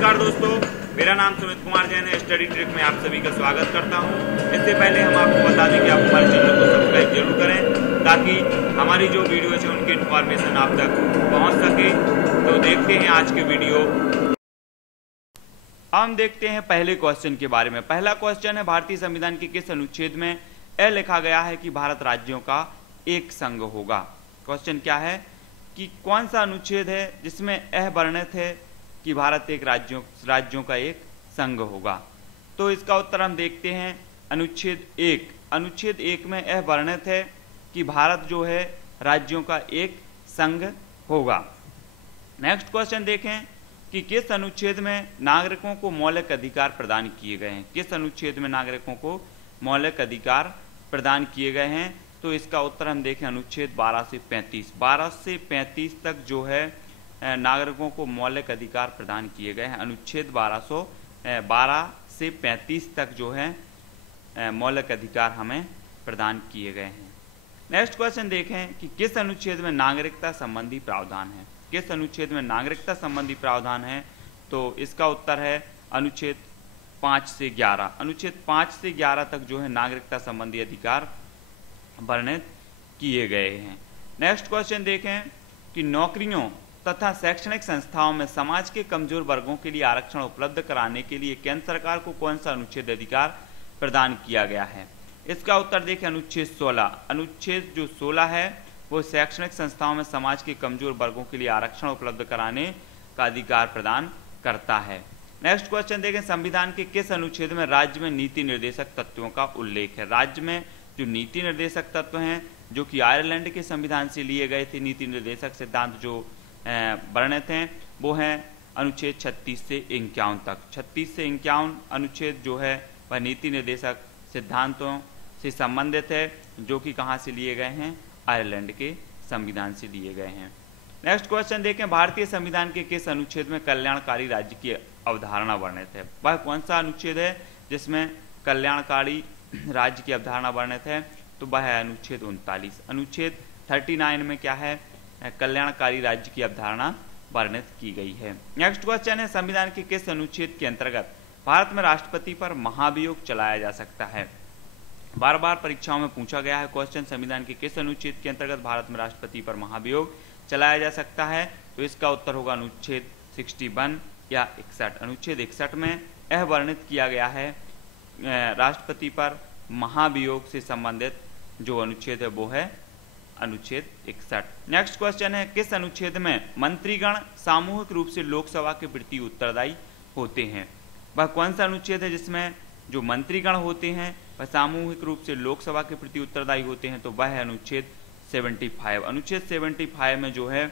नमस्कार दोस्तों, मेरा नाम सुमित कुमार जैन है। स्टडी ट्रिक में आप सभी का स्वागत करता हूं। इससे पहले हम आपको बता दें कि आप हमारे चैनल को सब्सक्राइब जरूर करें ताकि हमारी जो वीडियो है उनकी इन्फॉर्मेशन आप तक पहुंच सके। तो देखते हैं आज के वीडियो। हम देखते हैं पहले क्वेश्चन के बारे में। पहला क्वेश्चन है, भारतीय संविधान के किस अनुच्छेद में यह लिखा गया है कि भारत राज्यों का एक संघ होगा। क्वेश्चन क्या है कि कौन सा अनुच्छेद है जिसमें यह वर्णित है कि भारत एक राज्यों का एक संघ होगा। तो इसका उत्तर हम देखते हैं अनुच्छेद 1। अनुच्छेद 1 में यह वर्णित है कि भारत जो है राज्यों का एक संघ होगा। नेक्स्ट क्वेश्चन देखें कि किस अनुच्छेद में नागरिकों को मौलिक अधिकार प्रदान किए गए हैं। किस अनुच्छेद में नागरिकों को मौलिक अधिकार प्रदान किए गए हैं। तो इसका उत्तर हम देखें अनुच्छेद 12 से 35। 12 से 35 तक जो है नागरिकों को मौलिक अधिकार प्रदान किए गए हैं। अनुच्छेद 12 से 35 तक जो है मौलिक अधिकार हमें प्रदान किए गए हैं। नेक्स्ट क्वेश्चन देखें कि किस अनुच्छेद में नागरिकता संबंधी प्रावधान है। किस अनुच्छेद में नागरिकता संबंधी प्रावधान है। तो इसका उत्तर है अनुच्छेद 5 से 11। अनुच्छेद 5 से 11 तक जो है नागरिकता संबंधी अधिकार वर्णित किए गए हैं। नेक्स्ट क्वेश्चन देखें कि नौकरियों तथा शैक्षणिक संस्थाओं में समाज के कमजोर वर्गों के लिए आरक्षण उपलब्ध कराने के लिए केंद्र सरकार को कौन सा अनुच्छेद अधिकार प्रदान किया गया है। इसका उत्तर देखें अनुच्छेद 16। अनुच्छेद जो 16 है वो शैक्षणिक संस्थाओं में समाज के कमजोर वर्गों के लिए आरक्षण उपलब्ध कराने का अधिकार प्रदान करता है। नेक्स्ट क्वेश्चन देखें, संविधान के किस अनुच्छेद में राज्य में नीति निर्देशक तत्वों का उल्लेख है। राज्य में जो नीति निर्देशक तत्व हैं जो कि आयरलैंड के संविधान से लिए गए थे, नीति निर्देशक सिद्धांत जो वर्णित हैं वो हैं अनुच्छेद 36 से 51 तक। 36 से 51 अनुच्छेद जो है वह नीति निर्देशक सिद्धांतों से संबंधित है जो कि कहाँ से लिए गए हैं, आयरलैंड के संविधान से लिए गए हैं। नेक्स्ट क्वेश्चन देखें, भारतीय संविधान के किस अनुच्छेद में कल्याणकारी राज्य की अवधारणा वर्णित है। वह कौन सा अनुच्छेद है जिसमें कल्याणकारी राज्य की अवधारणा वर्णित है। तो वह है अनुच्छेद 39। अनुच्छेद 39 में क्या है, कल्याणकारी राज्य की अवधारणा वर्णित की गई है। नेक्स्ट क्वेश्चन है, संविधान के किस अनुच्छेद के अंतर्गत भारत में राष्ट्रपति पर महाभियोग चलाया जा सकता है। बार बार परीक्षाओं में पूछा गया है क्वेश्चन, संविधान के किस अनुच्छेद के अंतर्गत भारत में राष्ट्रपति पर महाभियोग चलाया जा सकता है। तो इसका उत्तर होगा अनुच्छेद 61 या 61। अनुच्छेद 61 में यह वर्णित किया गया है राष्ट्रपति पर महाभियोग से संबंधित जो अनुच्छेद है वो है अनुच्छेद 61। नेक्स्ट क्वेश्चन है, किस अनुच्छेद में मंत्रीगण सामूहिक रूप से लोकसभा के प्रति उत्तरदायी होते हैं। वह कौन सा अनुच्छेद है जिसमें जो मंत्रीगण होते हैं वह सामूहिक रूप से लोकसभा के प्रति उत्तरदायी होते हैं। तो वह है अनुच्छेद 75। अनुच्छेद 75 में जो है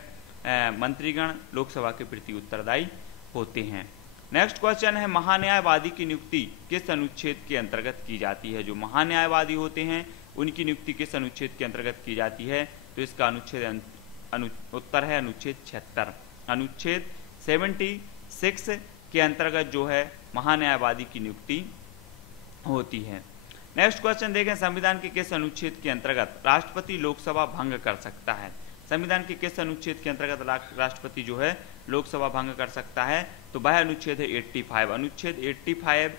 मंत्रीगण लोकसभा के प्रति उत्तरदायी होते हैं। नेक्स्ट क्वेश्चन है, महान्यायवादी की नियुक्ति किस अनुच्छेद के अंतर्गत की जाती है। जो महान्यायवादी होते हैं उनकी नियुक्ति किस अनुच्छेद के अंतर्गत की जाती है। तो इसका उत्तर है अनुच्छेद 76। अनुच्छेद 76 के अंतर्गत जो है महान्यायवादी की नियुक्ति होती है। नेक्स्ट क्वेश्चन देखें, संविधान के किस अनुच्छेद के अंतर्गत राष्ट्रपति लोकसभा भंग कर सकता है। संविधान के किस अनुच्छेद के अंतर्गत राष्ट्रपति जो है लोकसभा भंग कर सकता है। तो वह अनुच्छेद है 85। अनुच्छेद 85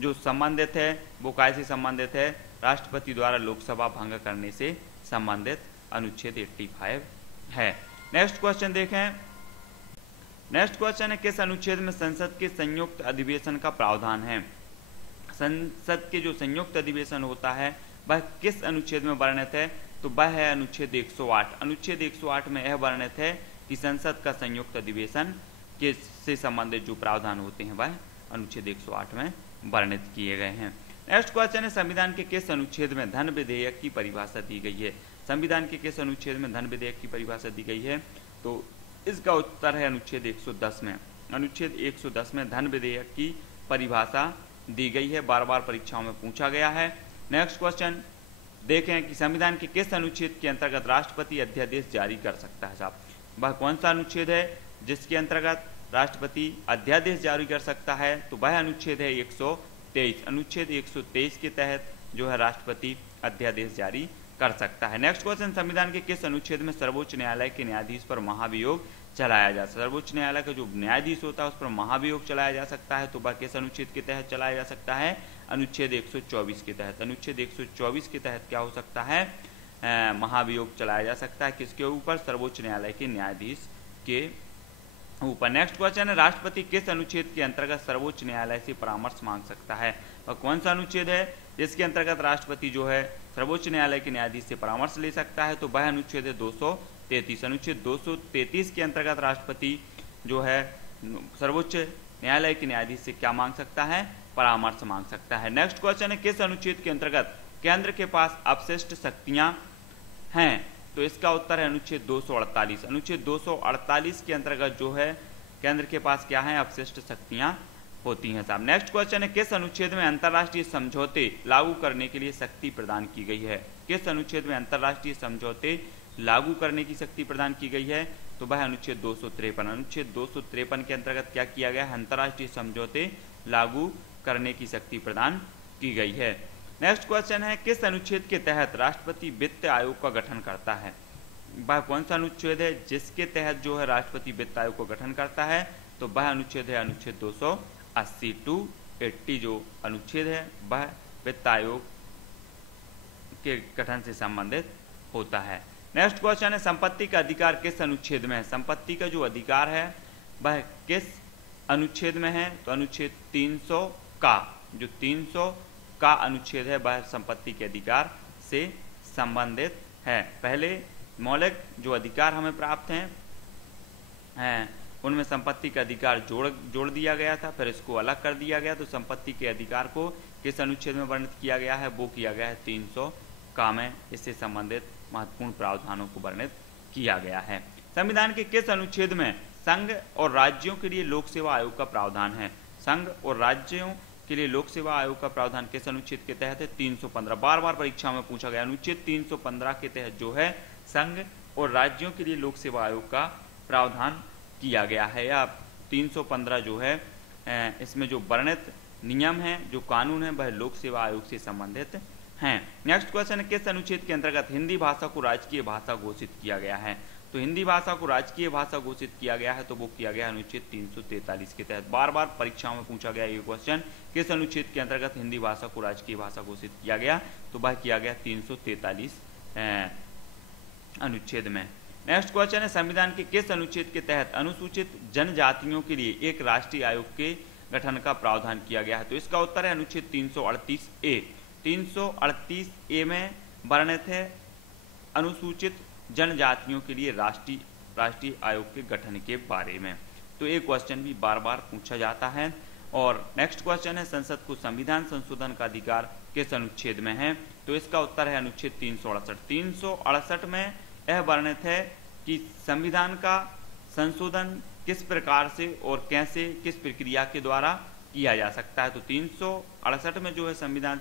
जो संबंधित है वो कैसे संबंधित है, राष्ट्रपति द्वारा लोकसभा भंग करने से संबंधित अनुच्छेद 85 है। नेक्स्ट क्वेश्चन देखें, नेक्स्ट क्वेश्चन है, किस अनुच्छेद में संसद के संयुक्त अधिवेशन का प्रावधान है। संसद के जो संयुक्त अधिवेशन होता है वह किस अनुच्छेद में वर्णित है। तो वह है अनुच्छेद 108। अनुच्छेद 108 में यह वर्णित है कि संसद का संयुक्त अधिवेशन के से संबंधित जो प्रावधान होते हैं वह अनुच्छेद 108 में वर्णित किए गए हैं। नेक्स्ट क्वेश्चन है, संविधान के किस अनुच्छेद में धन विधेयक की परिभाषा दी गई है। संविधान के किस अनुच्छेद में धन विधेयक की परिभाषा दी गई है। तो इसका उत्तर है अनुच्छेद 110 में। अनुच्छेद 110 में धन विधेयक की परिभाषा दी गई है। बार बार परीक्षाओं में पूछा गया है। नेक्स्ट क्वेश्चन देखें कि संविधान के किस अनुच्छेद के अंतर्गत राष्ट्रपति अध्यादेश जारी कर सकता है। साहब वह कौन सा अनुच्छेद है जिसके अंतर्गत राष्ट्रपति अध्यादेश जारी कर सकता है। तो वह अनुच्छेद है 123। अनुच्छेद 123 के तहत जो है राष्ट्रपति अध्यादेश जारी कर सकता है। नेक्स्ट क्वेश्चन, संविधान के किस अनुच्छेद में सर्वोच्च न्यायालय के न्यायाधीश पर महाभियोग चलाया जा सकता है। सर्वोच्च न्यायालय का जो न्यायाधीश होता है उस पर महाभियोग चलाया जा सकता है, तो वह किस अनुच्छेद के तहत चलाया जा सकता है? अनुच्छेद 124 के तहत। अनुच्छेद 124 के तहत क्या हो सकता है? महाभियोग चलाया जा सकता है। किसके ऊपर? सर्वोच्च न्यायालय के न्यायाधीश के ऊपर। नेक्स्ट क्वेश्चन है, राष्ट्रपति किस अनुच्छेद के अंतर्गत सर्वोच्च न्यायालय से परामर्श मांग सकता है? और कौन सा अनुच्छेद है जिसके अंतर्गत राष्ट्रपति जो है सर्वोच्च न्यायालय के न्यायाधीश से परामर्श ले सकता है? तो वह अनुच्छेद है 233। अनुच्छेद 233 के अंतर्गत राष्ट्रपति जो है सर्वोच्च न्यायालय के न्यायाधीश से क्या मांग सकता है? परामर्श मांग सकता है। नेक्स्ट क्वेश्चन है, किस अनुच्छेद के अंतर्गत केंद्र के पास अपशिष्ट शक्तियां हैं? तो इसका उत्तर है अनुच्छेद 248। अनुच्छेद 248 के अंतर्गत जो है केंद्र के पास क्या है? अपशिष्ट शक्तियां होती हैं साहब। नेक्स्ट क्वेश्चन है, किस अनुच्छेद में अंतर्राष्ट्रीय समझौते लागू करने के लिए शक्ति प्रदान की गई है? किस अनुच्छेद में अंतर्राष्ट्रीय समझौते लागू करने की शक्ति प्रदान की गई है? तो वह अनुच्छेद 253। अनुच्छेद 253 के अंतर्गत क्या किया गया? अंतर्राष्ट्रीय समझौते लागू करने की शक्ति प्रदान की गई है। नेक्स्ट क्वेश्चन है, किस अनुच्छेद के तहत राष्ट्रपति वित्त आयोग का गठन करता है? वह कौन सा अनुच्छेद है जिसके तहत जो है राष्ट्रपति वित्त आयोग का गठन करता है? तो वह अनुच्छेद है अनुच्छेद 280 टू 80 जो अनुच्छेद है वह वित्त आयोग के गठन से संबंधित होता है। नेक्स्ट क्वेश्चन है, संपत्ति का अधिकार किस अनुच्छेद में है? संपत्ति का जो अधिकार है वह किस अनुच्छेद में है? तो अनुच्छेद 300 का, जो 300 का अनुच्छेद है वह संपत्ति के अधिकार से संबंधित है। पहले मौलिक जो अधिकार हमें प्राप्त हैं उनमें संपत्ति का अधिकार जोड़ दिया गया था, फिर इसको अलग कर दिया गया। तो संपत्ति के अधिकार को किस अनुच्छेद में वर्णित किया गया है? वो किया गया है 300 का में। इससे संबंधित महत्वपूर्ण प्रावधानों को वर्णित किया गया है। संविधान के किस अनुच्छेद में संघ और राज्यों के लिए लोक सेवा आयोग का प्रावधान है? संघ और राज्यों के लिए लोक सेवा आयोग का प्रावधान किस अनुच्छेद के तहत है? 315। बार बार परीक्षा में पूछा गया। अनुच्छेद 315 के तहत जो है संघ और राज्यों के लिए लोक सेवा आयोग का प्रावधान किया गया है। या 315 जो है इसमें जो वर्णित नियम है, जो कानून है, वह लोक सेवा आयोग से संबंधित हैं। नेक्स्ट क्वेश्चन है, किस अनुच्छेद के अंतर्गत हिंदी भाषा को राजकीय भाषा घोषित किया गया है? तो हिंदी भाषा को राजकीय भाषा घोषित किया गया है, तो वो किया गया अनुच्छेद 343 के तहत। बार बार परीक्षाओं में पूछा गया ये क्वेश्चन, किस अनुच्छेद के अंतर्गत हिंदी भाषा को राजकीय भाषा घोषित किया गया? तो वह किया गया 343 अनुच्छेद में। नेक्स्ट क्वेश्चन है, संविधान के किस अनुच्छेद के तहत अनुसूचित जनजातियों के लिए एक राष्ट्रीय आयोग के गठन का प्रावधान किया गया है? तो इसका उत्तर है अनुच्छेद 338A। 338A में वर्णित है अनुसूचित जनजातियों के लिए राष्ट्रीय आयोग के गठन के बारे में। तो एक क्वेश्चन भी बार बार पूछा जाता है। और नेक्स्ट क्वेश्चन है, संसद को संविधान संशोधन का अधिकार किस अनुच्छेद में है? तो इसका उत्तर है अनुच्छेद 368। 368 में यह वर्णित है कि संविधान का संशोधन किस प्रकार से और कैसे, किस प्रक्रिया के द्वारा किया जा सकता है। तो 368 में जो है संविधान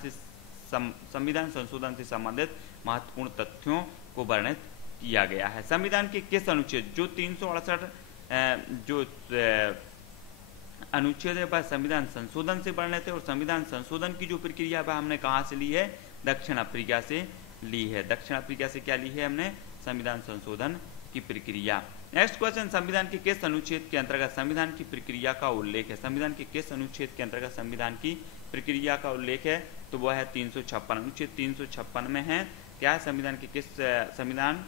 संशोधन से संबंधित महत्वपूर्ण तथ्यों को वर्णित किया गया है। संविधान के किस अनुच्छेद, जो 368 जो अनुच्छेद है वह संविधान संशोधन से वर्णित है। और संविधान संशोधन की जो प्रक्रिया वह हमने कहाँ से ली है? दक्षिण अफ्रीका से ली है। दक्षिण अफ्रीका से क्या ली है हमने? संविधान संशोधन की प्रक्रिया। नेक्स्ट क्वेश्चन, संविधान के किस अनुच्छेद के अंतर्गत संविधान की प्रक्रिया का उल्लेख है? संविधान के किस अनुच्छेद के अंतर्गत संविधान की प्रक्रिया का उल्लेख है? तो वह है 356। अनुच्छेद 356 में है क्या है? संविधान के किस संविधान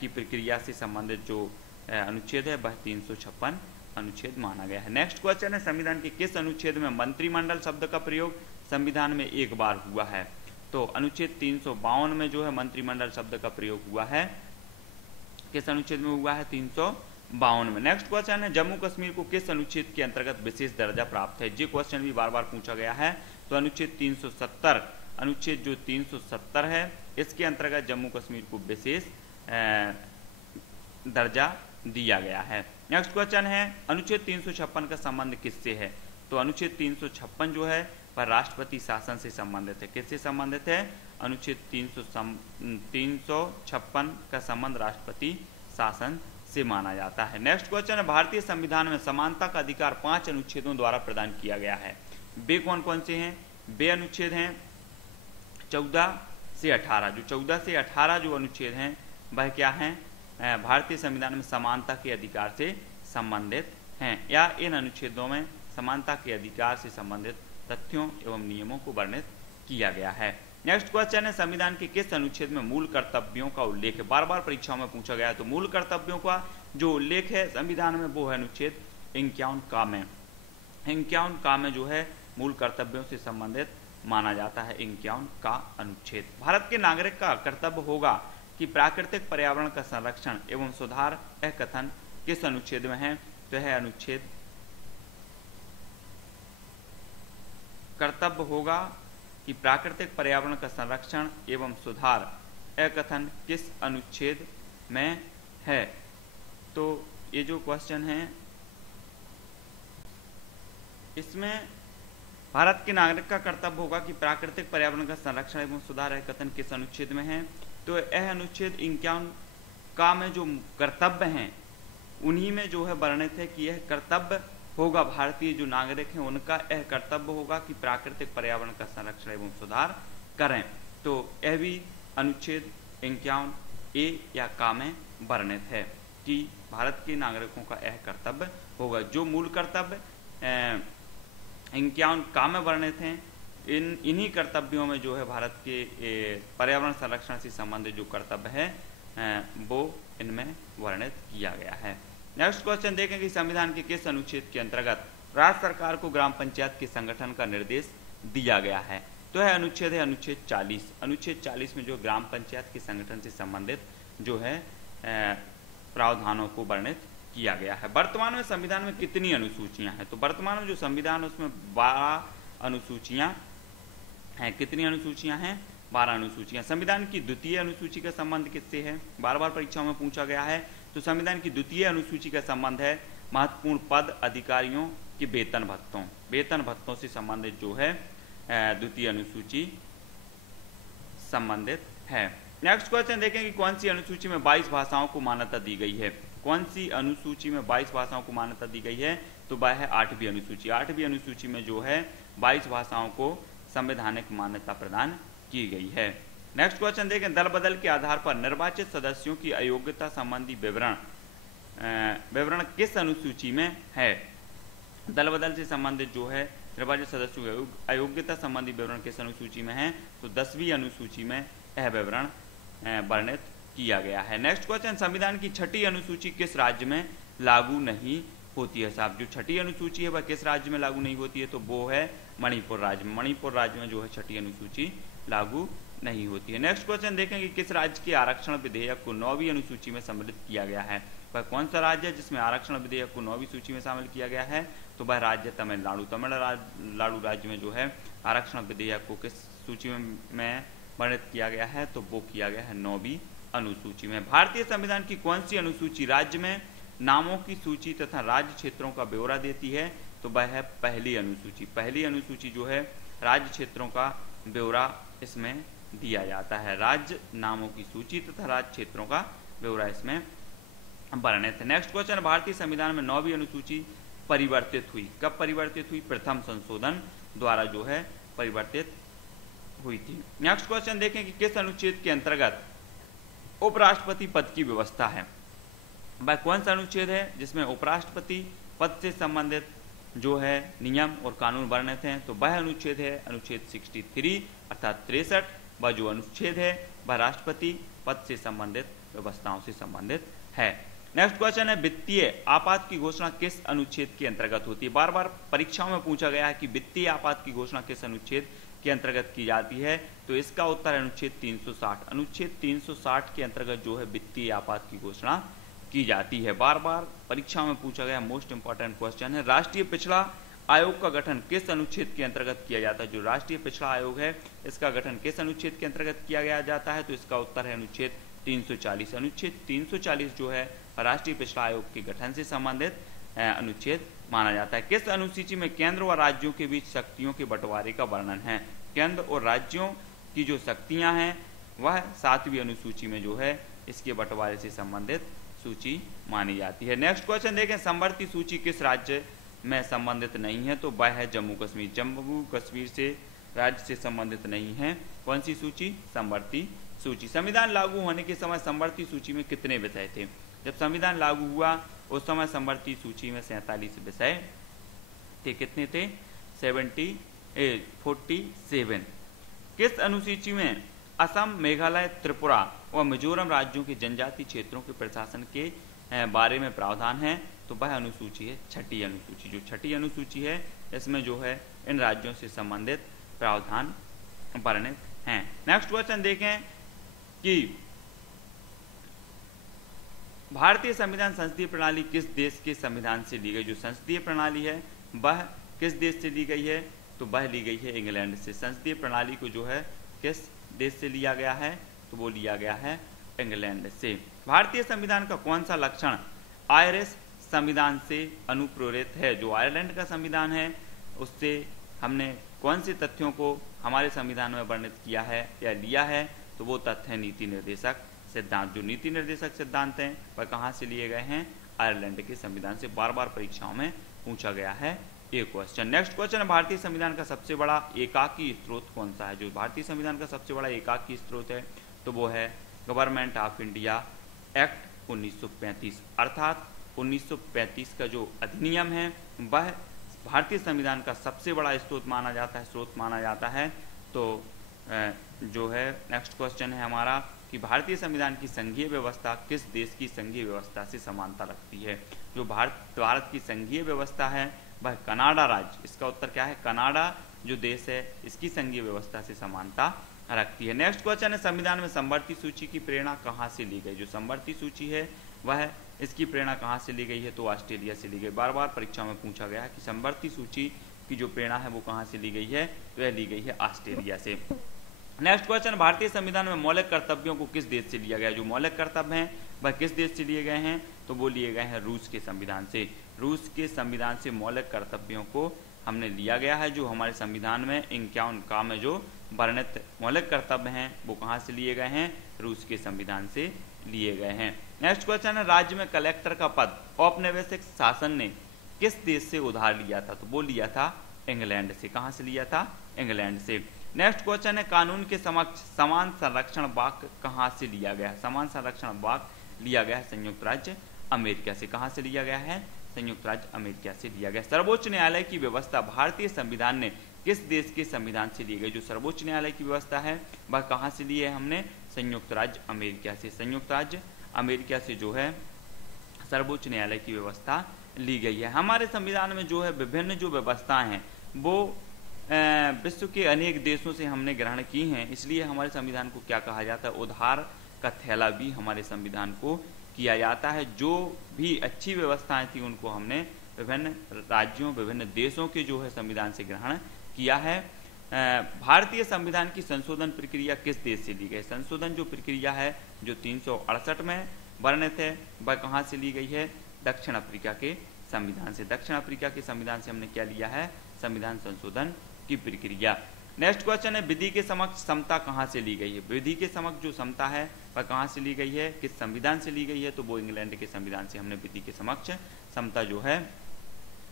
की प्रक्रिया से संबंधित जो अनुच्छेद है वह 356 अनुच्छेद माना गया है। नेक्स्ट क्वेश्चन है, संविधान के किस अनुच्छेद में मंत्रिमंडल शब्द का प्रयोग संविधान में एक बार हुआ है? तो अनुच्छेद 352 में जो है मंत्रिमंडल शब्द का प्रयोग हुआ है। किस अनुच्छेद में हुआ है? 352 में। नेक्स्ट क्वेश्चन है, जम्मू कश्मीर को किस अनुच्छेद के अंतर्गत विशेष दर्जा प्राप्त है? ये क्वेश्चन भी बार बार पूछा गया है। तो अनुच्छेद 370, अनुच्छेद जो 370 है इसके अंतर्गत जम्मू कश्मीर को विशेष दर्जा दिया गया है। नेक्स्ट क्वेश्चन है, अनुच्छेद 356 का संबंध किससे है? तो अनुच्छेद 356 जो है वह राष्ट्रपति शासन से संबंधित है। किससे संबंधित है? अनुच्छेद 356 का संबंध राष्ट्रपति शासन से माना जाता है। नेक्स्ट क्वेश्चन है, भारतीय संविधान में समानता का अधिकार 5 अनुच्छेदों द्वारा प्रदान किया गया है। वे कौन कौन से हैं? वे अनुच्छेद हैं 14 से 18। जो 14 से 18 जो अनुच्छेद हैं वह क्या हैं? भारतीय संविधान में समानता के अधिकार से संबंधित हैं, या इन अनुच्छेदों में समानता के अधिकार से संबंधित तथ्यों एवं नियमों को वर्णित किया गया है। नेक्स्ट क्वेश्चन है, संविधान के किस अनुच्छेद में मूल कर्तव्यों का उल्लेख है? बार बार परीक्षाओं में पूछा गया है। तो मूल कर्तव्यों का जो उल्लेख है संविधान में वो है अनुच्छेद 51 का में। 51 का में जो है मूल कर्तव्यों से संबंधित माना जाता है 51 का अनुच्छेद। भारत के नागरिक का कर्तव्य होगा कि प्राकृतिक पर्यावरण का संरक्षण एवं सुधार, यह कथन किस अनुच्छेद में है? तो यह अनुच्छेद, कर्तव्य होगा कि प्राकृतिक पर्यावरण का संरक्षण एवं सुधार, यह कथन किस अनुच्छेद में है? तो ये जो क्वेश्चन है इसमें भारत के नागरिक का कर्तव्य होगा कि प्राकृतिक पर्यावरण का संरक्षण एवं सुधार, यह कथन किस अनुच्छेद में है? तो यह अनुच्छेद 51 का में जो कर्तव्य हैं उन्हीं में जो है वर्णित है कि यह कर्तव्य होगा, भारतीय जो नागरिक हैं उनका यह कर्तव्य होगा कि प्राकृतिक पर्यावरण का संरक्षण एवं सुधार करें। तो यह भी अनुच्छेद 51 ए या का में वर्णित है कि भारत के नागरिकों का यह कर्तव्य होगा। जो मूल कर्तव्य 51 का में वर्णित हैं, इन्हीं कर्तव्यों में जो है भारत के पर्यावरण संरक्षण से संबंधित जो कर्तव्य है वो इनमें वर्णित किया गया है। नेक्स्ट क्वेश्चन देखें कि संविधान के किस अनुच्छेद के अंतर्गत राज्य सरकार को ग्राम पंचायत के संगठन का निर्देश दिया गया है? तो यह अनुच्छेद है अनुच्छेद 40। अनुच्छेद 40 में जो ग्राम पंचायत के संगठन से संबंधित जो है प्रावधानों को वर्णित किया गया है। वर्तमान में संविधान में कितनी अनुसूचियां हैं? तो वर्तमान में जो संविधान है उसमें 12 अनुसूचियां हैं। कितनी अनुसूचियां हैं? 12 अनुसूचियां। संविधान की द्वितीय अनुसूची का संबंध किससे है? बार बार परीक्षाओं में पूछा गया है। तो संविधान की द्वितीय अनुसूची का संबंध है महत्वपूर्ण पद अधिकारियों के वेतन भत्तों से संबंधित जो है द्वितीय अनुसूची संबंधित है। नेक्स्ट क्वेश्चन देखें कि कौन सी अनुसूची में 22 भाषाओं को मान्यता दी गई है? कौन सी अनुसूची में 22 भाषाओं को मान्यता दी गई है? तो वह है 8वीं अनुसूची। 8वीं अनुसूची में जो है 22 भाषाओं को संवैधानिक मान्यता प्रदान की गई है। नेक्स्ट क्वेश्चन देखें, दल बदल के आधार पर निर्वाचित सदस्यों की अयोग्यता संबंधी विवरण किस अनुसूची में है? दल बदल से संबंधित जो है निर्वाचित सदस्यों की अयोग्यता संबंधी विवरण किस अनुसूची में है? तो 10वीं अनुसूची में यह विवरण वर्णित किया गया है। नेक्स्ट क्वेश्चन, संविधान की 6ठी अनुसूची किस राज्य में लागू नहीं होती है? साहब जो 6ठी अनुसूची है वह किस राज्य में लागू नहीं होती है? तो वो है मणिपुर राज्य में। मणिपुर राज्य में जो है 6ठी अनुसूची लागू नहीं होती है। नेक्स्ट क्वेश्चन देखेंगे किस राज्य के आरक्षण विधेयक को 9वीं अनुसूची में सम्मिलित किया गया है? वह कौन सा राज्य है जिसमें आरक्षण विधेयक को 9वीं सूची में शामिल किया गया है? तो वह राज्य तमिलनाडु। तमिलनाडु राज्य में जो है आरक्षण विधेयक को किस सूची में वर्णित किया गया है? तो वो किया गया है 9वीं अनुसूची में। भारतीय संविधान की कौन सी अनुसूची राज्य में नामों की सूची तथा राज्य क्षेत्रों का ब्यौरा देती है? तो वह है पहली अनुसूची। पहली अनुसूची जो है राज्य क्षेत्रों का ब्यौरा इसमें दिया जाता है। राज्य नामों की सूची तथा राज्य क्षेत्रों का ब्यौरा इसमें वर्णित है। नेक्स्ट क्वेश्चन, भारतीय संविधान में 9वीं अनुसूची परिवर्तित हुई। कब परिवर्तित हुई? प्रथम संशोधन द्वारा जो है परिवर्तित हुई थी। नेक्स्ट क्वेश्चन देखें कि किस अनुच्छेद के अंतर्गत उपराष्ट्रपति पद की व्यवस्था है? वह कौन सा अनुच्छेद है जिसमें उपराष्ट्रपति पद से संबंधित जो है नियम और कानून वर्णित हैं? तो वह अनुच्छेद है अनुच्छेद 63 अर्थात 63। वह जो अनुच्छेद है वह राष्ट्रपति पद से संबंधित व्यवस्थाओं से संबंधित है। नेक्स्ट क्वेश्चन है, वित्तीय आपात की घोषणा किस अनुच्छेद के अंतर्गत होती है? बार बार परीक्षाओं में पूछा गया है कि वित्तीय आपात की घोषणा किस अनुच्छेद के अंतर्गत की जाती है? तो इसका उत्तर है अनुच्छेद 360। अनुच्छेद 360 के अंतर्गत जो है वित्तीय आपात की घोषणा की जाती है। बार बार परीक्षा में पूछा गया मोस्ट इंपॉर्टेंट क्वेश्चन है, राष्ट्रीय पिछड़ा आयोग का गठन किस अनुच्छेद के अंतर्गत किया जाता है? जो राष्ट्रीय पिछड़ा आयोग है इसका गठन किस अनुच्छेद के अंतर्गत किया गया जाता है? तो इसका उत्तर है अनुच्छेद 340। अनुच्छेद 340 जो है राष्ट्रीय पिछड़ा आयोग के गठन से संबंधित अनुच्छेद माना जाता है। किस अनुसूची में केंद्र व राज्यों के बीच शक्तियों के बंटवारे का वर्णन है? केंद्र और राज्यों की जो शक्तियां हैं वह 7वीं अनुसूची में जो है इसके बंटवारे से संबंधित सूची मानी जाती है। नेक्स्ट क्वेश्चन देखें, समवर्ती सूची किस राज्य में संबंधित नहीं है? तो वह है जम्मू कश्मीर। जम्मू कश्मीर से राज्य से संबंधित नहीं है। कौन सी सूची? समवर्ती सूची। संविधान लागू होने के समय समवर्ती सूची में कितने विषय थे? जब संविधान लागू हुआ उस समय समवर्ती सूची में 47 विषय थे। कितने थे? 47। किस अनुसूची में असम, मेघालय, त्रिपुरा और मिजोरम राज्यों के जनजातीय क्षेत्रों के प्रशासन के बारे में प्रावधान है? तो वह अनुसूची है छठी अनुसूची। जो छठी अनुसूची है इसमें जो है इन राज्यों से संबंधित प्रावधान वर्णित हैं। नेक्स्ट क्वेश्चन देखें कि भारतीय संविधान संसदीय प्रणाली किस देश के संविधान से ली गई? जो संसदीय प्रणाली है वह किस देश से ली गई है? तो वह ली गई है इंग्लैंड से। संसदीय प्रणाली को जो है किस देश से लिया गया है? तो वो लिया गया है इंग्लैंड से। भारतीय संविधान का कौन सा लक्षण आयरिश संविधान से अनुप्रेरित है? जो आयरलैंड का संविधान है उससे हमने कौन से तथ्यों को हमारे संविधान में वर्णित किया है या लिया है? तो वो तथ्य है नीति निर्देशक सिद्धांत। जो नीति निर्देशक सिद्धांत हैं वह कहाँ से लिए गए हैं? आयरलैंड के संविधान से। बार बार परीक्षाओं में पूछा गया है ये क्वेश्चन। नेक्स्ट क्वेश्चन है भारतीय संविधान का सबसे बड़ा एकाकी स्रोत कौन सा है? जो भारतीय संविधान का सबसे बड़ा एकाकी स्रोत है तो वो है गवर्नमेंट ऑफ इंडिया एक्ट 1935। अर्थात 1935 का जो अधिनियम है वह भारतीय संविधान का सबसे बड़ा स्रोत माना जाता है। तो जो है नेक्स्ट क्वेश्चन है हमारा कि भारतीय संविधान की संघीय व्यवस्था किस देश की संघीय व्यवस्था से समानता रखती है? जो भारत की संघीय व्यवस्था है वह कनाडा राज्य, इसका उत्तर क्या है? कनाडा जो देश है इसकी संघीय व्यवस्था से समानता रखती है। नेक्स्ट क्वेश्चन है संविधान में समवर्ती सूची की प्रेरणा कहाँ से ली गई? जो समवर्ती सूची है वह इसकी प्रेरणा कहाँ से ली गई है? तो ऑस्ट्रेलिया से ली गई। बार बार परीक्षा में पूछा गया है कि समवर्ती सूची की जो प्रेरणा है वो कहाँ से ली गई है? तो यह ली गई है ऑस्ट्रेलिया से। नेक्स्ट क्वेश्चन भारतीय संविधान में मौलिक कर्तव्यों को किस देश से लिया गया? जो मौलिक कर्तव्य हैं वह किस देश से लिए गए हैं? तो वो लिए गए हैं रूस के संविधान से। रूस के संविधान से मौलिक कर्तव्यों को हमने लिया गया है। जो हमारे संविधान में 51 का में जो वर्णित मौलिक कर्तव्य हैं वो कहाँ से लिए गए हैं? रूस के संविधान से लिए गए हैं। नेक्स्ट क्वेश्चन है राज्य में कलेक्टर का पद औपनिवेशिक शासन ने किस देश से उधार लिया था? तो वो लिया था इंग्लैंड से। कहाँ से लिया था? इंग्लैंड से। नेक्स्ट क्वेश्चन है कानून के समक्ष समान संरक्षण वाक्य कहाँ से लिया गया है? समान संरक्षण वाक्य लिया गया है संयुक्त राज्य अमेरिका से। कहाँ से लिया गया है? संयुक्त राज्य अमेरिका से लिया गया। सर्वोच्च न्यायालय की व्यवस्था भारतीय संविधान ने किस देश के संविधान से ली गई? जो सर्वोच्च न्यायालय की व्यवस्था है वह कहाँ से ली है हमने? संयुक्त राज्य अमेरिका से। संयुक्त राज्य अमेरिका से जो है सर्वोच्च न्यायालय की व्यवस्था ली गई है। हमारे संविधान में जो है विभिन्न जो व्यवस्थाएं हैं वो विश्व के अनेक देशों से हमने ग्रहण की हैं, इसलिए हमारे संविधान को क्या कहा जाता है? उधार का थैला भी हमारे संविधान को किया जाता है। जो भी अच्छी व्यवस्थाएं थी उनको हमने विभिन्न राज्यों विभिन्न देशों के जो है संविधान से ग्रहण किया है। भारतीय संविधान की संशोधन प्रक्रिया किस देश से ली गई? संशोधन जो प्रक्रिया है जो 368 में वर्णित है वह कहाँ से ली गई है? दक्षिण अफ्रीका के संविधान से। दक्षिण अफ्रीका के संविधान से हमने क्या लिया है? संविधान संशोधन की प्रक्रिया। नेक्स्ट क्वेश्चन है विधि के समक्ष समता कहाँ से ली गई है? विधि के समक्ष जो समता है वह कहाँ से ली गई है? किस संविधान से ली गई है? तो वो इंग्लैंड के संविधान से हमने विधि के समक्ष समता जो है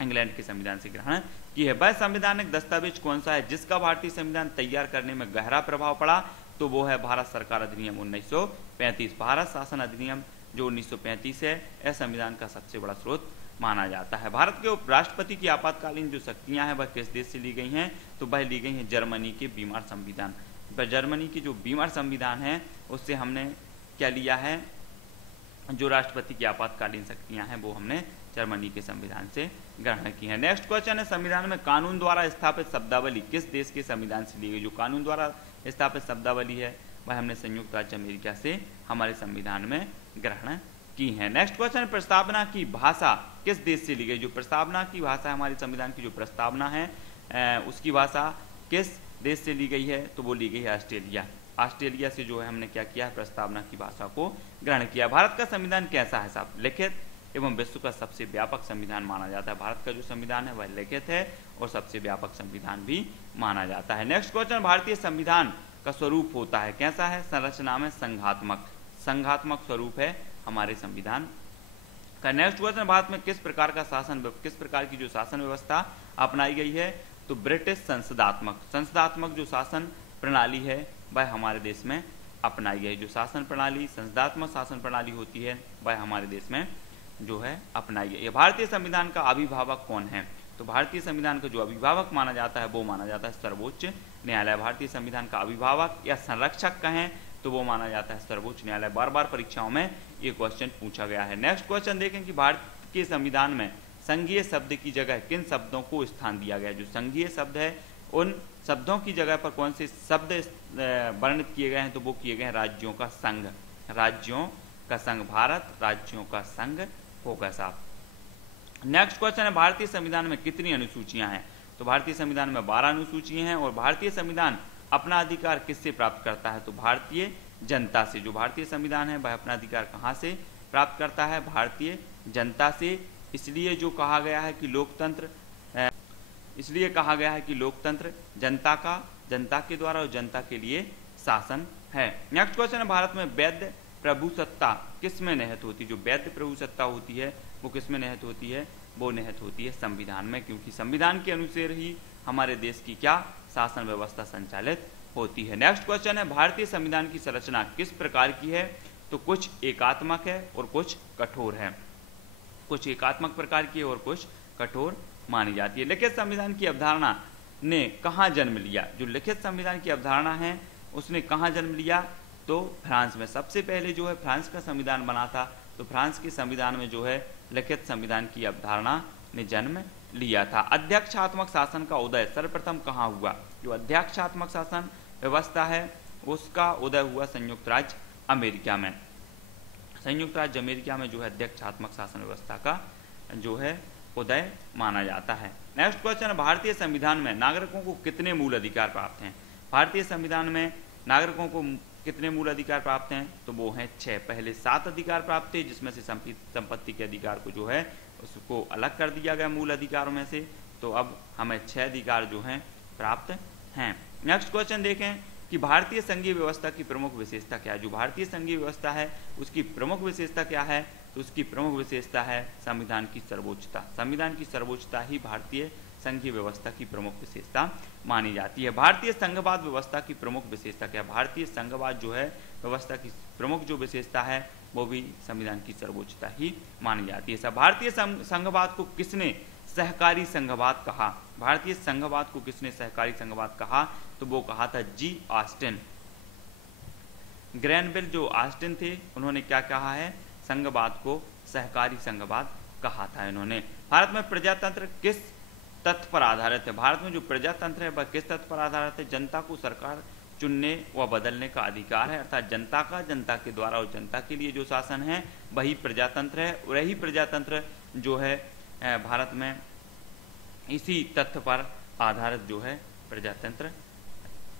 इंग्लैंड के संविधान से ग्रहण की है। वह संवैधानिक दस्तावेज कौन सा है जिसका भारतीय संविधान तैयार करने में गहरा प्रभाव पड़ा? तो वो है भारत सरकार अधिनियम 1935। भारत शासन अधिनियम जो 1935 है यह संविधान का सबसे बड़ा स्रोत माना जाता है। भारत के उपराष्ट्रपति की आपातकालीन जो शक्तियां हैं वह किस देश से ली गई हैं? तो वह ली गई हैं जर्मनी के बीमार संविधान। जर्मनी की जो बीमार संविधान है उससे हमने क्या लिया है? जो राष्ट्रपति की आपातकालीन शक्तियां हैं वो हमने जर्मनी के संविधान से ग्रहण की है। नेक्स्ट क्वेश्चन है संविधान में कानून द्वारा स्थापित शब्दावली किस देश के संविधान से ली गई? जो कानून द्वारा स्थापित शब्दावली है वह हमने संयुक्त राज्य अमेरिका से हमारे संविधान में ग्रहण की है। नेक्स्ट क्वेश्चन प्रस्तावना की भाषा किस देश से ली गई? जो प्रस्तावना की भाषा हमारे संविधान की जो प्रस्तावना है उसकी भाषा किस देश से ली गई है? तो वो ली गई है ऑस्ट्रेलिया। ऑस्ट्रेलिया से जो है हमने क्या किया है? प्रस्तावना की भाषा को ग्रहण किया। भारत का संविधान कैसा है साहब? लिखित एवं विश्व का सबसे व्यापक संविधान माना जाता है। भारत का जो संविधान है वह लिखित है और सबसे व्यापक संविधान भी माना जाता है। नेक्स्ट क्वेश्चन भारतीय संविधान का स्वरूप होता है कैसा है? संरचना में संघात्मक स्वरूप है हमारे संविधान का। नेक्स्ट क्वेश्चन भारत में किस प्रकार की जो शासन व्यवस्था अपनाई गई है? तो ब्रिटिश संसदात्मक जो शासन प्रणाली है वह हमारे देश में अपनाई है। जो शासन प्रणाली, संसदात्मक शासन प्रणाली होती है, वह हमारे देश में जो है अपनाई है। ये भारतीय संविधान का अभिभावक कौन है? तो भारतीय संविधान का जो अभिभावक माना जाता है वो माना जाता है सर्वोच्च न्यायालय। भारतीय संविधान का अभिभावक या संरक्षक कहें तो वो माना जाता है सर्वोच्च न्यायालय। बार बार परीक्षाओं में ये क्वेश्चन पूछा गया है। नेक्स्ट क्वेश्चन देखें कि भारत के संविधान में संघीय शब्द की जगह किन शब्दों को स्थान दिया गया? जो संघीय शब्द है उन शब्दों की जगह पर कौन से शब्द वर्णित किए गए हैं? तो वो किए गए हैं राज्यों का संघ। राज्यों का संघ, भारत राज्यों का संघ होगा साहब। नेक्स्ट क्वेश्चन है भारतीय संविधान में कितनी अनुसूचियां हैं? तो भारतीय संविधान में 12 अनुसूचियां हैं। और भारतीय संविधान अपना अधिकार किससे प्राप्त करता है? तो भारतीय जनता से। जो भारतीय संविधान है वह अपना अधिकार कहाँ से प्राप्त करता है? भारतीय जनता से। इसलिए जो कहा गया है कि लोकतंत्र, इसलिए कहा गया है कि लोकतंत्र जनता का, जनता के द्वारा और जनता के लिए शासन है। नेक्स्ट क्वेश्चन है भारत में वैध प्रभुसत्ता किस में निहित होती है? जो वैध प्रभुसत्ता होती है वो किस में निहित होती है? वो निहित होती है संविधान में, क्योंकि संविधान के अनुसार ही हमारे देश की क्या शासन व्यवस्था संचालित होती है। नेक्स्ट क्वेश्चन है भारतीय संविधान की संरचना किस प्रकार की है? तो कुछ एकात्मक है और कुछ कठोर है। कुछ एकात्मक प्रकार की और कुछ कठोर मानी जाती है। लिखित संविधान की अवधारणा ने कहाँ जन्म लिया? जो लिखित संविधान की अवधारणा है उसने कहाँ जन्म लिया? तो फ्रांस में। सबसे पहले जो है फ्रांस का संविधान बना था, तो फ्रांस के संविधान में जो है लिखित संविधान की अवधारणा ने जन्म लिया था। अध्यक्षात्मक शासन का उदय सर्वप्रथम कहाँ हुआ? जो अध्यक्षात्मक शासन व्यवस्था है उसका उदय हुआ संयुक्त राज्य अमेरिका में। संयुक्त राज्य अमेरिका में जो है अध्यक्षात्मक शासन व्यवस्था का जो है उदय माना जाता है। नेक्स्ट क्वेश्चन, भारतीय संविधान में नागरिकों को कितने मूल अधिकार प्राप्त हैं? भारतीय संविधान में नागरिकों को कितने मूल अधिकार प्राप्त हैं? तो वो हैं 6। पहले 7 अधिकार प्राप्त थे, जिसमें से संपत्ति के अधिकार को जो है उसको अलग कर दिया गया मूल अधिकारों में से। तो अब हमें 6 अधिकार जो हैं प्राप्त हैं। नेक्स्ट क्वेश्चन देखें कि भारतीय संघीय व्यवस्था की प्रमुख विशेषता क्या है? जो भारतीय संघीय व्यवस्था है उसकी प्रमुख विशेषता क्या है? तो उसकी प्रमुख विशेषता है संविधान की सर्वोच्चता। संविधान की सर्वोच्चता ही भारतीय संघीय व्यवस्था की प्रमुख विशेषता मानी जाती है। भारतीय संघवाद व्यवस्था की प्रमुख विशेषता क्या? भारतीय संघवाद जो है व्यवस्था की प्रमुख जो विशेषता है वो भी संविधान की सर्वोच्चता ही मानी जाती है। सब भारतीय संघवाद को किसने सहकारी संघवाद कहा? भारतीय संघवाद को किसने सहकारी संघवाद कहा? तो वो कहा था जी ऑस्टिन। ग्रैनविल जो ऑस्टिन थे उन्होंने क्या कहा है? संघवाद को सहकारी संघवाद कहा था इन्होंने। भारत में प्रजातंत्र किस तथ्य पर आधारित है? भारत में जो प्रजातंत्र है वह किस तथ्य पर आधारित है? जनता को सरकार चुनने व बदलने का अधिकार है, अर्थात जनता का, जनता के द्वारा और जनता के लिए जो शासन है वही प्रजातंत्र है। और यही प्रजातंत्र जो है भारत में इसी तथ्य पर आधारित जो है प्रजातंत्र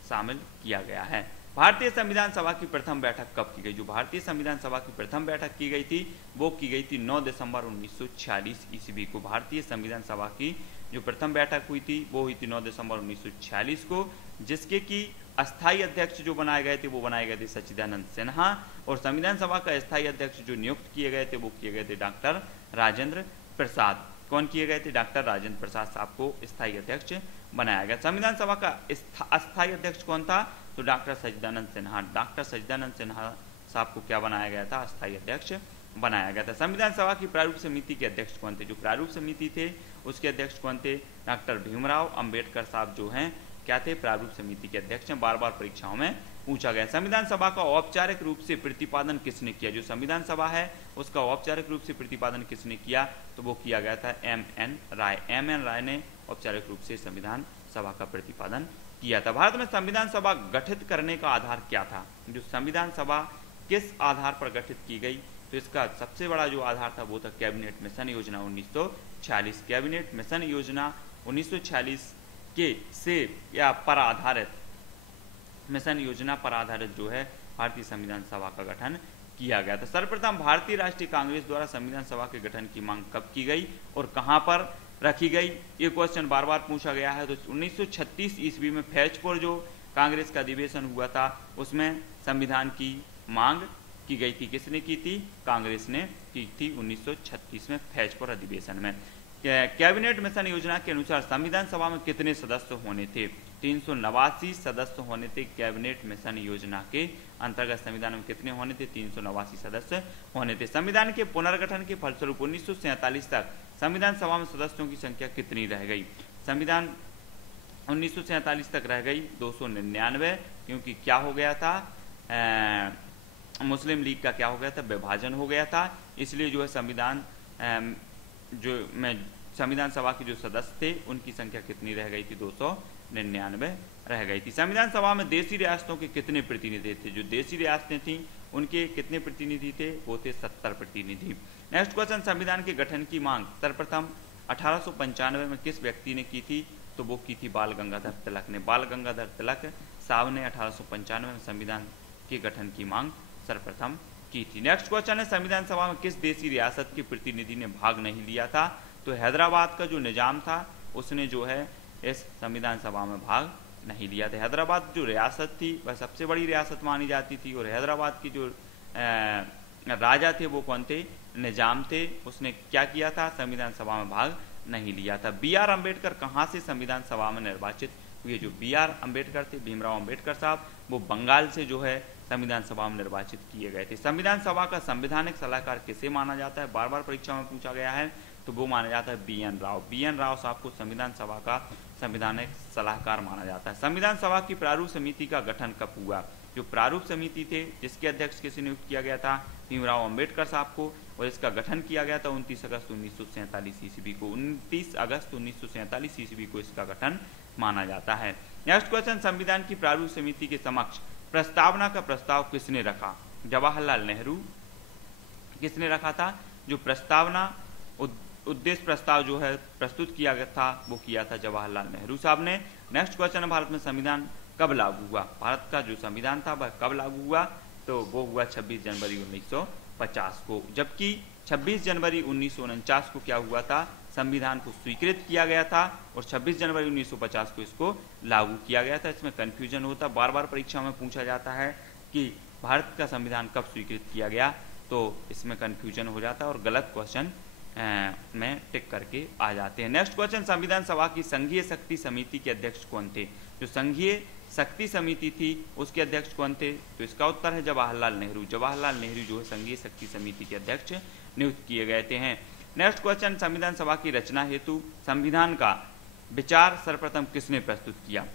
शामिल किया गया है। भारतीय संविधान सभा की प्रथम बैठक कब की गई? जो भारतीय संविधान सभा की प्रथम बैठक की गई थी वो की गई थी 9 दिसंबर 1946 ईस्वी को। भारतीय संविधान सभा की जो प्रथम बैठक हुई थी वो हुई थी 9 दिसंबर 1946 को, जिसके की अस्थायी अध्यक्ष जो बनाए गए थे वो बनाए गए थे सच्चिदानंद सिन्हा। और संविधान सभा का अस्थायी अध्यक्ष जो नियुक्त किए गए थे वो किए गए थे डॉक्टर राजेंद्र प्रसाद। कौन किए गए थे? डॉक्टर राजेंद्र प्रसाद साहब को स्थायी अध्यक्ष बनाया गया। संविधान सभा का अस्थायी अध्यक्ष कौन था? तो डॉक्टर सच्चिदानंद सिन्हा। डॉक्टर सच्चिदानंद सिन्हा साहब को क्या बनाया गया था? अस्थायी अध्यक्ष बनाया गया था। संविधान सभा की प्रारूप समिति के अध्यक्ष कौन थे? जो प्रारूप समिति थे उसके अध्यक्ष कौन थे? डॉक्टर भीमराव अंबेडकर साहब जो हैं क्या थे? प्रारूप समिति के अध्यक्ष हैं। बार बार परीक्षाओं में पूछा गया। संविधान सभा का औपचारिक रूप से प्रतिपादन किसने किया? जो संविधान सभा है उसका औपचारिक रूप से प्रतिपादन किसने किया? तो वो किया गया था M.N. राय। M.N. राय ने औपचारिक रूप से संविधान सभा का प्रतिपादन किया था। भारत में संविधान सभा गठित करने का आधार क्या था? जो संविधान सभा किस आधार पर गठित की गई? तो इसका सबसे बड़ा जो आधार था वो था कैबिनेट मिशन योजना 1946। कैबिनेट मिशन योजना 1946 के से या पर आधारित मिशन योजना पर आधारित जो है भारतीय संविधान सभा का गठन किया गया था। सर्वप्रथम भारतीय राष्ट्रीय कांग्रेस द्वारा संविधान सभा के गठन की मांग कब की गई और कहां पर रखी गई? ये क्वेश्चन बार बार पूछा गया है। तो 1936 ईस्वी में फैजपुर जो कांग्रेस का अधिवेशन हुआ था उसमें संविधान की मांग की गई थी। किसने की थी? कांग्रेस ने की थी 1936 में फैजपुर अधिवेशन में। कैबिनेट मिशन योजना के अनुसार संविधान सभा में कितने सदस्य होने थे? 389 सदस्य होने थे कैबिनेट मिशन योजना के अंतर्गत। संविधान में कितने होने थे? 389 सदस्य होने थे। संविधान के पुनर्गठन के फलस्वरूप 1947 तक संविधान सभा में सदस्यों की संख्या कितनी रह गई? संविधान 1947 तक रह गई 299, क्योंकि क्या हो गया था, मुस्लिम लीग का क्या हो गया था, विभाजन हो गया था। इसलिए जो है संविधान सभा के जो सदस्य थे उनकी संख्या कितनी रह गई थी? 299 रह गई थी। संविधान सभा में देशी रियासतों के कितने प्रतिनिधि थे? जो देशी रियासतें थीं उनके कितने प्रतिनिधि थे? वो थे 70 प्रतिनिधि। नेक्स्ट क्वेश्चन, संविधान के गठन की मांग सर्वप्रथम 1895 में किस व्यक्ति ने की थी? तो वो की थी बाल गंगाधर तिलक ने। बाल गंगाधर तिलक साहब ने 1895 में संविधान के गठन की मांग सर्वप्रथम की थी। नेक्स्ट क्वेश्चन है, संविधान सभा में किस देशी रियासत के प्रतिनिधि ने भाग नहीं लिया था? तो हैदराबाद का जो निजाम था उसने जो है इस संविधान सभा में भाग नहीं लिया था। हैदराबाद जो रियासत थी वह सबसे बड़ी रियासत मानी जाती थी, और हैदराबाद की जो राजा थे वो कौन थे? निजाम थे। उसने क्या किया था? संविधान सभा में भाग नहीं लिया था। बी.आर. अम्बेडकर कहाँ से संविधान सभा में निर्वाचित हुए? जो बी.आर. अम्बेडकर थे, भीमराव अम्बेडकर साहब, वो बंगाल से जो है संविधान सभा में निर्वाचित किए गए थे। संविधान सभा का संवैधानिक सलाहकार किसे माना जाता है? बार बार परीक्षा में पूछा गया है, तो वो माना जाता है बी.एन. राव। बी.एन. राव साहब को संविधान सभा का संवैधानिक सलाहकार माना जाता है। संविधान सभा की प्रारूप समिति का गठन कब हुआ? जो प्रारूप समिति थे जिसके अध्यक्ष किसे नियुक्त किया गया था? भीमराव अम्बेडकर साहब को, और इसका गठन किया गया था 29 अगस्त 1947 ईस्वी को। 29 अगस्त 1947 ईस्वी को इसका गठन माना जाता है। नेक्स्ट क्वेश्चन, संविधान की प्रारूप समिति के समक्ष प्रस्तावना का प्रस्ताव किसने रखा? जवाहरलाल नेहरू। किसने रखा था? जो प्रस्तावना उद्देश्य प्रस्ताव जो है प्रस्तुत किया गया था वो किया था जवाहरलाल नेहरू साहब ने। नेक्स्ट क्वेश्चन है, भारत में संविधान कब लागू हुआ? भारत का जो संविधान था वह कब लागू हुआ? तो वो हुआ 26 जनवरी 1950 को, जबकि 26 जनवरी 1949 को क्या हुआ था? संविधान को स्वीकृत किया गया था, और 26 जनवरी 1950 को इसको लागू किया गया था। इसमें कन्फ्यूजन होता, बार बार परीक्षा में पूछा जाता है कि भारत का संविधान कब स्वीकृत किया गया, तो इसमें कन्फ्यूजन हो जाता है और गलत क्वेश्चन में टिक करके आ जाते हैं। नेक्स्ट क्वेश्चन, संविधान सभा की संघीय शक्ति समिति के अध्यक्ष कौन थे? जो संघीय शक्ति समिति थी उसके अध्यक्ष कौन थे? तो इसका उत्तर है जवाहरलाल नेहरू। जवाहरलाल नेहरू जो है संघीय शक्ति समिति के अध्यक्ष नियुक्त किए गए थे हैं। नेक्स्ट क्वेश्चन, संविधान सभा की रचना हेतु संविधान का विचार सर्वप्रथम किसने प्रस्तुत किया?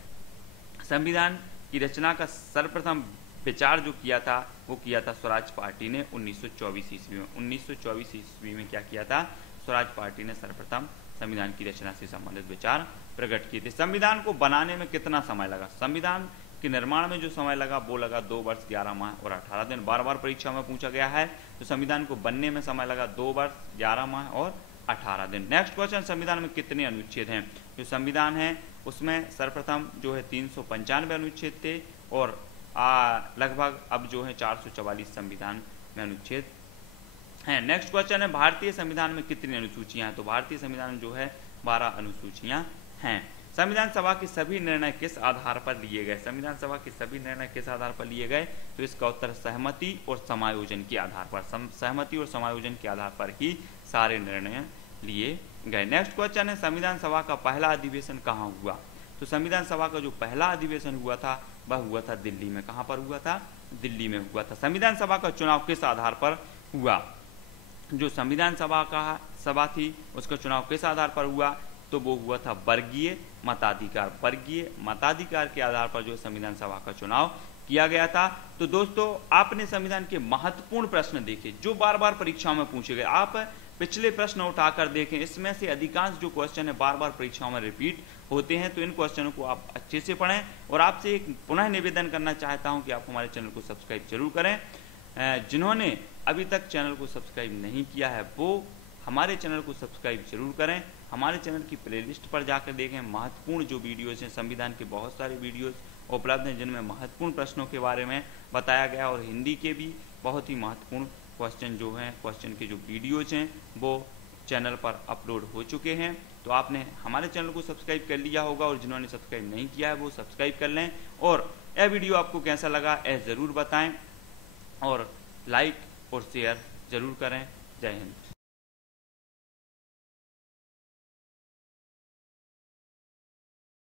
संविधान की रचना का सर्वप्रथम विचार जो किया था वो किया था स्वराज पार्टी ने 1924 ईस्वी में। 1924 ईस्वी में क्या किया था? स्वराज पार्टी ने सर्वप्रथम संविधान की रचना से संबंधित विचार प्रकट किए थे। संविधान को बनाने में कितना समय लगा? संविधान के निर्माण में जो समय लगा वो लगा 2 वर्ष 11 माह और 18 दिन। बार बार परीक्षा में पूछा गया है, तो संविधान को बनने में समय लगा 2 वर्ष 11 माह और 18 दिन। नेक्स्ट क्वेश्चन, संविधान में कितने अनुच्छेद हैं? जो संविधान है उसमें सर्वप्रथम जो है 395 अनुच्छेद थे, और लगभग अब जो है 444 संविधान में अनुच्छेद हैं। नेक्स्ट क्वेश्चन है, भारतीय संविधान में कितनी अनुसूचियां हैं? तो भारतीय संविधान में जो है 12 अनुसूचियां हैं। संविधान सभा के सभी निर्णय किस आधार पर लिए गए? संविधान सभा के सभी निर्णय किस आधार पर लिए गए? तो इसका उत्तर सहमति और समायोजन के आधार पर। सहमति और समायोजन के आधार पर ही सारे निर्णय लिए गए। नेक्स्ट क्वेश्चन है, संविधान सभा का पहला अधिवेशन कहाँ हुआ? तो संविधान सभा का जो पहला अधिवेशन हुआ था वह हुआ था दिल्ली में। कहाँ पर हुआ था? दिल्ली में हुआ था। संविधान सभा का चुनाव किस आधार पर हुआ? जो संविधान सभा थी उसका चुनाव किस आधार पर हुआ? तो वो हुआ था वर्गीय मताधिकार। वर्गीय मताधिकार के आधार पर जो संविधान सभा का चुनाव किया गया था। तो दोस्तों, आपने संविधान के महत्वपूर्ण प्रश्न देखे जो बार बार परीक्षाओं में पूछे गए। आप पिछले प्रश्न उठाकर देखें, इसमें से अधिकांश जो क्वेश्चन है बार बार परीक्षाओं में रिपीट होते हैं। तो इन क्वेश्चनों को आप अच्छे से पढ़ें, और आपसे एक पुनः निवेदन करना चाहता हूं कि आप हमारे चैनल को सब्सक्राइब जरूर करें। जिन्होंने अभी तक चैनल को सब्सक्राइब नहीं किया है वो हमारे चैनल को सब्सक्राइब जरूर करें। हमारे चैनल की प्लेलिस्ट पर जाकर देखें, महत्वपूर्ण जो वीडियोज़ हैं, संविधान के बहुत सारे वीडियोज़ उपलब्ध हैं जिनमें महत्वपूर्ण प्रश्नों के बारे में बताया गया, और हिंदी के भी बहुत ही महत्वपूर्ण क्वेश्चन जो हैं, क्वेश्चन के जो वीडियोज हैं वो चैनल पर अपलोड हो चुके हैं। तो आपने हमारे चैनल को सब्सक्राइब कर लिया होगा, और जिन्होंने सब्सक्राइब नहीं किया है वो सब्सक्राइब कर लें। और यह वीडियो आपको कैसा लगा यह ज़रूर बताएं, और लाइक और शेयर ज़रूर करें। जय हिंद।